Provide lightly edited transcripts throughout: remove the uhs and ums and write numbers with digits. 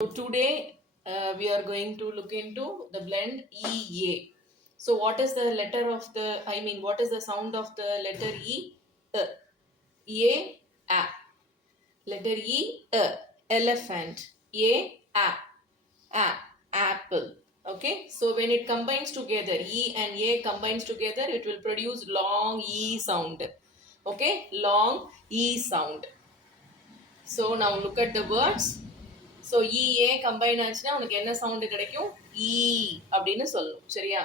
So today we are going to look into the blend EA. So what is the letter of what is the sound of the letter E? A, A. Letter E, elephant. A, apple. Okay, so when it combines together, E and A combines together, it will produce long E sound. Okay, long E sound. So now look at the words. So E A combine ஆச்சுன்னா உனக்கு என்ன sound கிடைக்கும் E அப்படின்னு சொல்லணும் சரியா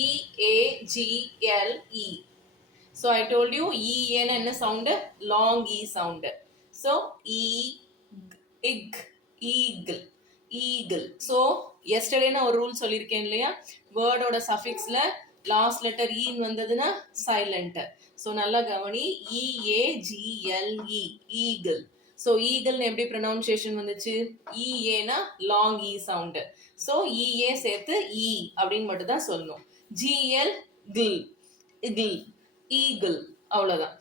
E A G L E so I told you இஏன்னு என்ன sound long E sound so E இக் ஈகிள் ஈகிள் ஸோ எஸ்டர்டே நான் ஒரு ரூல் சொல்லியிருக்கேன் இல்லையா வேர்டோட சஃபிக்ஸில் லாஸ்ட் லெட்டர் ஈன்னு வந்ததுன்னா சைலண்ட் ஸோ நல்லா கவனி இஏஜிஎல்இ ஈகிள் ஸோ ஈகிள்னு எப்படி ப்ரொனவுன்சியேஷன் வந்துச்சு இஏனா long E sound so E சேர்த்து இ அப்படின்னு மட்டும் தான் சொல்லணும் ஜிஎல் கில் இகிள் ஈகிள் அவ்வளோதான்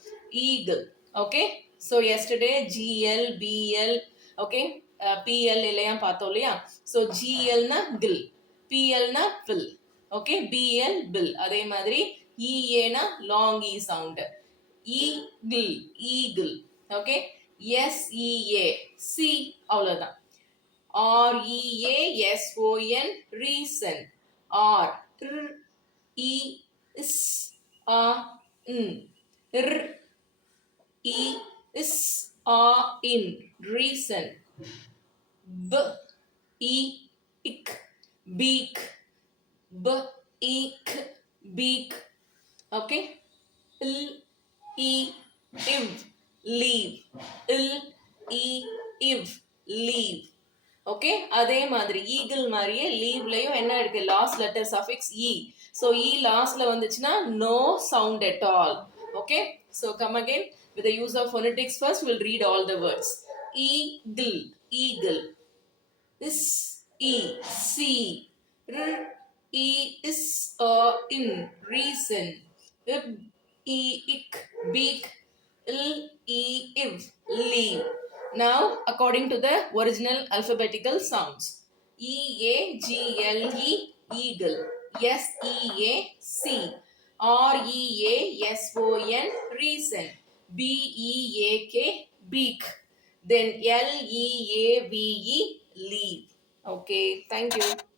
eagle okay so yesterday G L B L okay B L இல்லையா பார்த்தோம் இல்லையா ஸோ ஜிஎல்னா கில் பிஎல்னா பில் ஓகே பிஎல் பில் அதே மாதிரி இஏனா long E sound eagle eagle okay S E A sea அவ்வளோதான் R E A S O N reason R E is ஆ இன் ர் இ இஸ் ஆ இன் ரீசன் ப இ இக் பீக் ப இக் பீக் ஓகே இல் இ இவ் leave iv leave ஓகே அதே மாதிரி ஈகிள் மாதிரியே லீவ்லயும் என்ன இருக்கு last letter suffix e so e லாஸ்ட்ல வந்துச்சுன்னா no sound at all okay so come again with the use of phonetics first we'll read all the words eagle eagle is e see r e is in reason ib e ik beak iv leave. Now according to the original alphabetical sounds eagle eagle seac reason reason beak beak then leave leave. Okay, thank you.